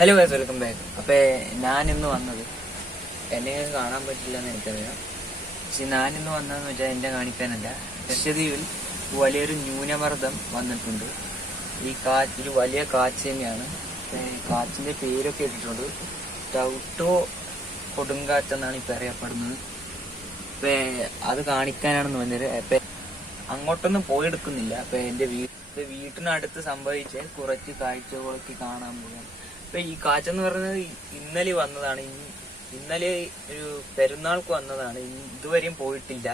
Hello guys welcome back അപ്പോൾ ഞാൻ ഇന്ന് വന്നത് എന്നെ കാണാൻ പറ്റില്ല എന്ന് എനിക്കറിയാം. പക്ഷെ ഞാൻ ഇന്ന് വന്നതെന്ന് വെച്ചാൽ എന്റെ കാണിക്കാനല്ല. ലക്ഷദ്വീപിൽ വലിയൊരു ന്യൂനമർദ്ദം വന്നിട്ടുണ്ട്. ഈ കാറ്റ് ഒരു വലിയ കാറ്റ് തന്നെയാണ്. കാറ്റിന്റെ പേരൊക്കെ ഇട്ടിട്ടുണ്ട്. ടൗട്ടോ കൊടുങ്കാറ്റെന്നാണ് ഇപ്പൊ അറിയപ്പെടുന്നത്. അപ്പോൾ അത് കാണിക്കാനാണെന്ന് വന്നത് അപ്പൊ അങ്ങോട്ടൊന്നും പോയെടുക്കുന്നില്ല. അപ്പൊ എന്റെ വീ- ഇപ്പൊ വീട്ടിനടുത്ത് സംഭവിച്ച കുറച്ച് കാഴ്ചകളൊക്കെ കാണാൻ പോകാം ഇപ്പൊ ഈ കാറ്റെന്ന് പറയുന്നത് ഇന്നലെ വന്നതാണ്. ഇന്നലെ ഒരു പെരുന്നാൾക്ക് വന്നതാണ്. ഇതുവരെയും പോയിട്ടില്ല.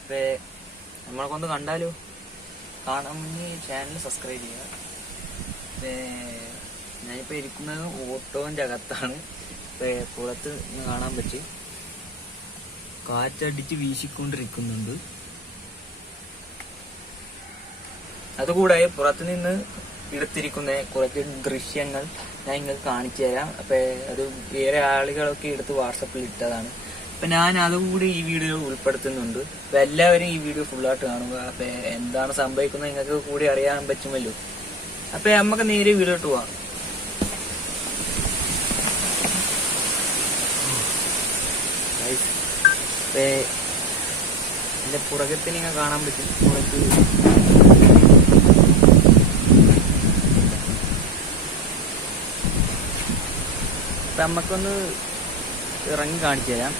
ഇപ്പൊ നമ്മളെ കൊണ്ട് കണ്ടാലോ? കാണാൻ മുന്നേ ചാനൽ സബ്സ്ക്രൈബ് ചെയ്യുക. ഞാനിപ്പോ ഇരിക്കുന്നത് ഓട്ടോന്റെ അകത്താണ്. പുറത്ത് കാണാൻ പറ്റി. കാറ്റടിച്ച് വീശിക്കൊണ്ടിരിക്കുന്നുണ്ട്. അതുകൂടാതെ പുറത്ത് നിന്ന് എടുത്തിരിക്കുന്ന കുറച്ച് ദൃശ്യങ്ങൾ ഞാൻ നിങ്ങൾക്ക് കാണിച്ചു തരാം. അപ്പൊ അത് വേറെ ആളുകളൊക്കെ എടുത്ത് വാട്സപ്പിൽ ഇട്ടതാണ്. അപ്പൊ ഞാൻ അതുകൂടി ഈ വീഡിയോ ഉൾപ്പെടുത്തുന്നുണ്ട്. അപ്പൊ എല്ലാവരും ഈ വീഡിയോ ഫുള്ളായിട്ട് കാണുക. അപ്പൊ എന്താണ് സംഭവിക്കുന്നത് നിങ്ങൾക്ക് കൂടി അറിയാൻ പറ്റുമല്ലോ. അപ്പൊ നമുക്ക് നേരെ വീഡിയോട്ട് പോവാം. Guys, ഇപ്പൊ എന്റെ പുറകത്തിൽ നിങ്ങൾ കാണാൻ പറ്റും. കുറച്ച് നമുക്കൊന്ന് ഇറങ്ങി കാണിച്ചു തരാം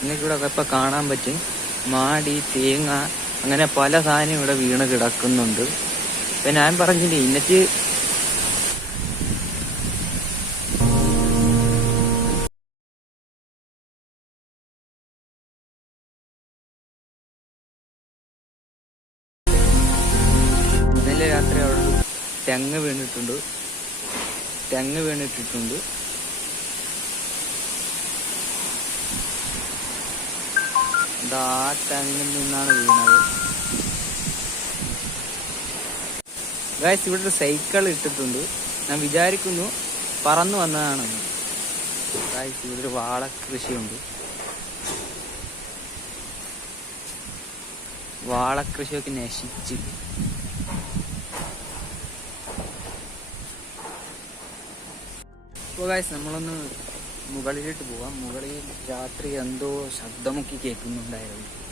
നിങ്ങൾക്ക് ഇവിടെ ഇപ്പൊ കാണാൻ പറ്റും. മാടി തേങ്ങ അങ്ങനെ പല സാധനം ഇവിടെ വീണ് കിടക്കുന്നുണ്ട്. ഇപ്പൊ ഞാൻ പറഞ്ഞില്ലേ ഇന്നിട്ട് ഇന്നലെ രാത്രി അവിടെ തെങ്ങ് വീണിട്ടുണ്ട്. തെങ്ങ് വീണിട്ടിട്ടുണ്ട്. ഇതാ ആ ടാങ്കിൽ നിന്നാണ് വീണത്. ഗായ്സ് ഇവിടെ ഒരു സൈക്കിൾ ഇട്ടിട്ടുണ്ട്. ഞാൻ വിചാരിക്കുന്നു പറന്നു വന്നതാണ് ഗായ്സ് ഇവിടെ ഒരു വാള കൃഷിയുണ്ട്. കൃഷിയൊക്കെ നശിച്ച്. ഇപ്പോൾ ഗായ്സ് നമ്മളൊന്ന് മുകളിലോട്ട് പോവാം. മുകളിൽ രാത്രി എന്തോ ശബ്ദമൊക്കെ കേൾക്കുന്നുണ്ടായിരുന്നു.